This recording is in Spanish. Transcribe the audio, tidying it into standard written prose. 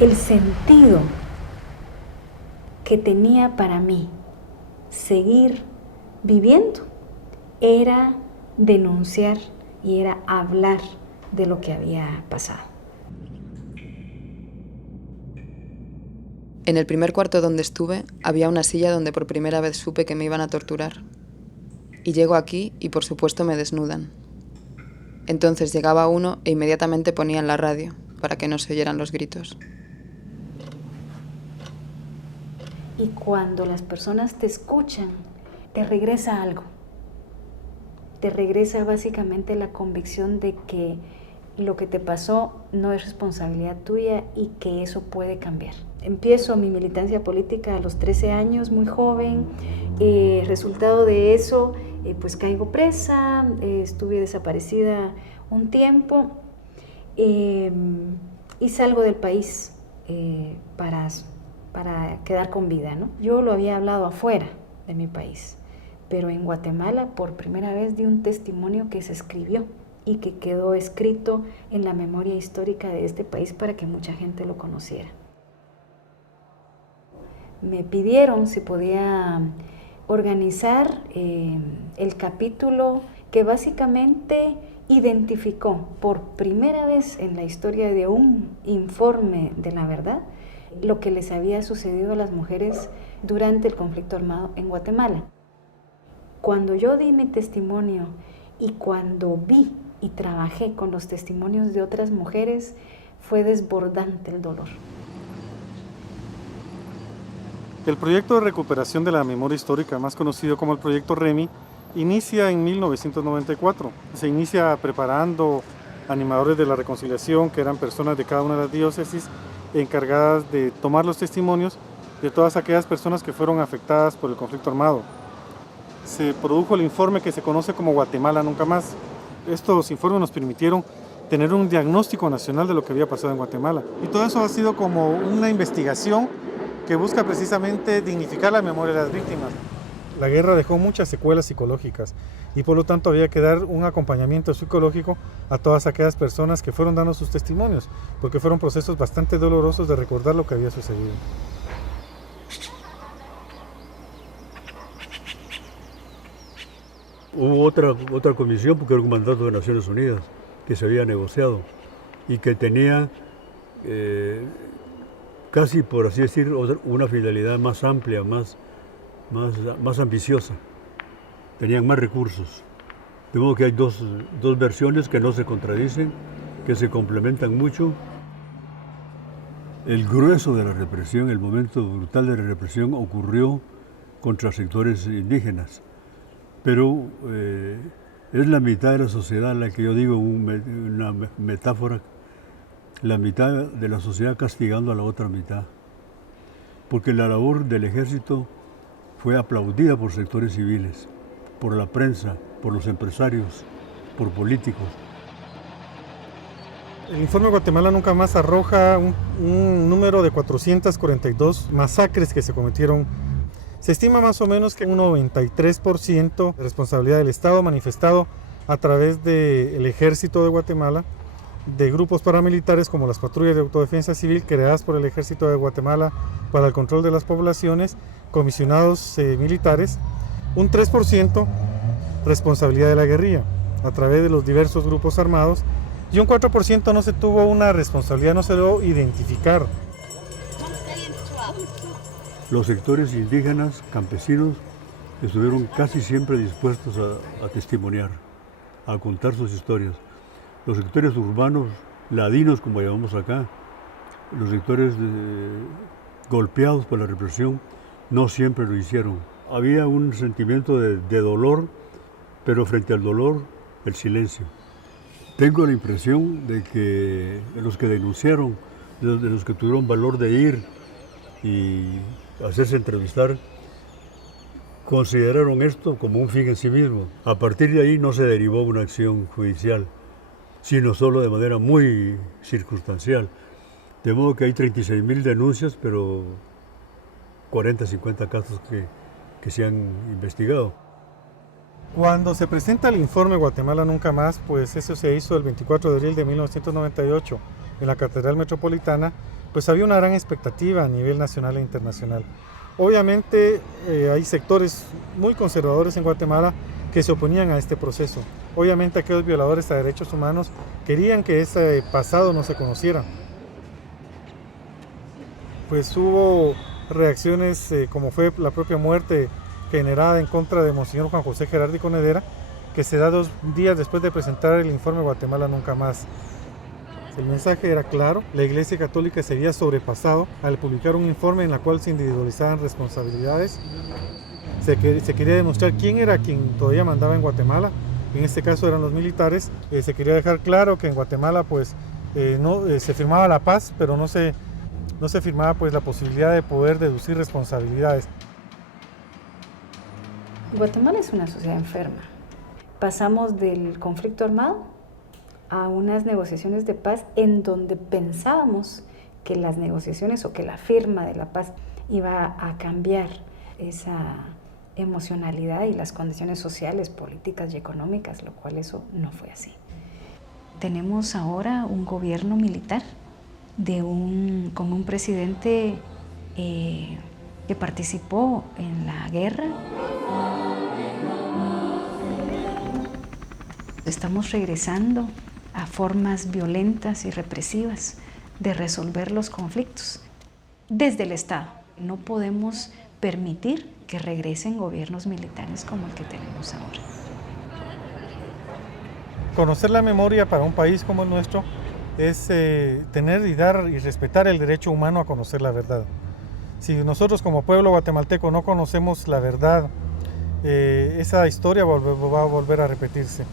El sentido que tenía para mí seguir viviendo era denunciar y era hablar de lo que había pasado. En el primer cuarto donde estuve había una silla donde por primera vez supe que me iban a torturar. Y llego aquí y por supuesto me desnudan. Entonces llegaba uno e inmediatamente ponían la radio para que no se oyeran los gritos. Y cuando las personas te escuchan, te regresa algo. Te regresa básicamente la convicción de que lo que te pasó no es responsabilidad tuya y que eso puede cambiar. Empiezo mi militancia política a los 13 años, muy joven. Resultado de eso, pues caigo presa, estuve desaparecida un tiempo y salgo del país para quedar con vida, ¿no? Yo lo había hablado afuera de mi país, pero en Guatemala por primera vez di un testimonio que se escribió y que quedó escrito en la memoria histórica de este país para que mucha gente lo conociera. Me pidieron si podía organizar el capítulo que básicamente identificó por primera vez en la historia de un informe de la verdad lo que les había sucedido a las mujeres durante el conflicto armado en Guatemala. Cuando yo di mi testimonio y cuando vi y trabajé con los testimonios de otras mujeres, fue desbordante el dolor. El proyecto de recuperación de la memoria histórica, más conocido como el proyecto REMI, inicia en 1994. Se inicia preparando animadores de la reconciliación, que eran personas de cada una de las diócesis, encargadas de tomar los testimonios de todas aquellas personas que fueron afectadas por el conflicto armado. Se produjo el informe que se conoce como Guatemala Nunca Más. Estos informes nos permitieron tener un diagnóstico nacional de lo que había pasado en Guatemala. Y todo eso ha sido como una investigación que busca precisamente dignificar la memoria de las víctimas. La guerra dejó muchas secuelas psicológicas y por lo tanto había que dar un acompañamiento psicológico a todas aquellas personas que fueron dando sus testimonios, porque fueron procesos bastante dolorosos de recordar lo que había sucedido. Hubo otra comisión, porque era un mandato de Naciones Unidas, que se había negociado y que tenía casi, por así decir, una finalidad más amplia, más ambiciosa. Tenían más recursos. De modo que hay dos versiones que no se contradicen, que se complementan mucho. El grueso de la represión, el momento brutal de la represión ocurrió contra sectores indígenas, pero es la mitad de la sociedad, la que yo digo, una metáfora, la mitad de la sociedad castigando a la otra mitad, porque la labor del ejército fue aplaudida por sectores civiles, por la prensa, por los empresarios, por políticos. El informe Guatemala Nunca Más arroja un número de 442 masacres que se cometieron. Se estima más o menos que un 93% de responsabilidad del Estado manifestado a través del Ejército de Guatemala, de grupos paramilitares como las patrullas de autodefensa civil creadas por el Ejército de Guatemala para el control de las poblaciones, comisionados militares, un 3% responsabilidad de la guerrilla a través de los diversos grupos armados y un 4% no se tuvo una responsabilidad, no se logró identificar. Los sectores indígenas, campesinos, estuvieron casi siempre dispuestos a testimoniar, a contar sus historias. Los sectores urbanos, ladinos como llamamos acá, los sectores golpeados por la represión, no siempre lo hicieron. Había un sentimiento de dolor, pero frente al dolor, el silencio. Tengo la impresión de que los que denunciaron, de los que tuvieron valor de ir y hacerse entrevistar, consideraron esto como un fin en sí mismo. A partir de ahí no se derivó una acción judicial, sino solo de manera muy circunstancial. De modo que hay 36.000 denuncias, pero 40, 50 casos que se han investigado. Cuando se presenta el informe Guatemala Nunca Más, pues eso se hizo el 24 de abril de 1998 en la Catedral Metropolitana, pues había una gran expectativa a nivel nacional e internacional. Obviamente hay sectores muy conservadores en Guatemala que se oponían a este proceso. Obviamente aquellos violadores a derechos humanos querían que ese pasado no se conociera. Pues hubo reacciones como fue la propia muerte generada en contra de Monseñor Juan José Gerardi Conedera, que se da 2 días después de presentar el informe Guatemala Nunca Más. El mensaje era claro: la Iglesia Católica se había sobrepasado al publicar un informe en el cual se individualizaban responsabilidades. Se quería demostrar quién era quien todavía mandaba en Guatemala, en este caso eran los militares. Se quería dejar claro que en Guatemala pues, se firmaba la paz, pero no se firmaba pues, la posibilidad de poder deducir responsabilidades. Guatemala es una sociedad enferma. Pasamos del conflicto armado a unas negociaciones de paz en donde pensábamos que las negociaciones o que la firma de la paz iba a cambiar esa emocionalidad y las condiciones sociales, políticas y económicas, lo cual eso no fue así. Tenemos ahora un gobierno militar con un presidente que participó en la guerra. Estamos regresando a formas violentas y represivas de resolver los conflictos desde el Estado. No podemos permitir que regresen gobiernos militares como el que tenemos ahora. Conocer la memoria para un país como el nuestro es tener y dar y respetar el derecho humano a conocer la verdad. Si nosotros como pueblo guatemalteco no conocemos la verdad, esa historia va a volver a repetirse.